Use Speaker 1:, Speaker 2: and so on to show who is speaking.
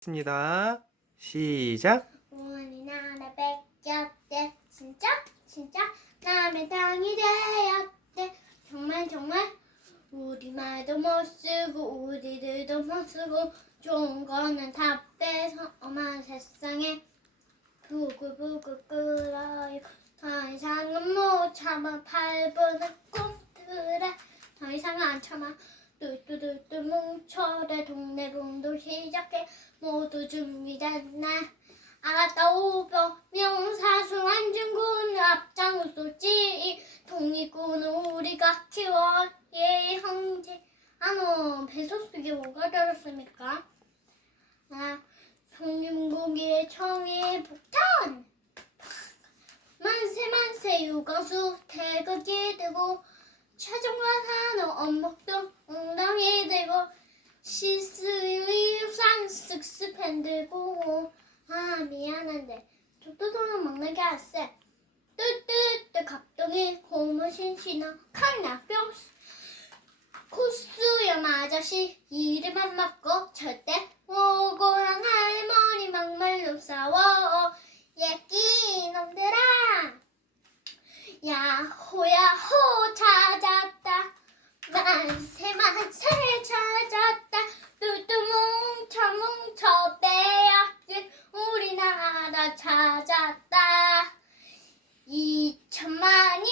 Speaker 1: 있습니다. 시작.
Speaker 2: 우리 나라 뺏겼대. 진짜? 진짜? 남의 땅이 되었대. 정말 정말? 우리 말도 못 쓰고 우리들도 못 쓰고 좋은 거는 다 빼서 엄한 세상에 부글부글 끓어요 더 이상은 못 참아. 8분의 꿈틀에 더 이상 안 참아 뚜뚜뚜뚜 뭉쳐대 동네봉도 시작해. 모두 준비됐네 알았다 오버. 명사수 안중군 앞장섰지. 독립군은 우리가 키워 예 형제. 아노 배소속이 뭐가 들었습니까? 아 성림고기의 청의 폭탄. 만세 만세 유광수. 태극기 들고 최종관 한우 엄목도 엉덩이 들고 시스유유상 쓱쓱 들고 아 미안한데. 조또도는 먹는 게 아세 뚜뚜뚜 갑동이 고무신 신어 강약병 코스염 아저씨 이름만 맞고 절대 오고랑 할머니 막말로 싸워. 예끼 놈들아. 야호야호 찾 왔다. 이천만이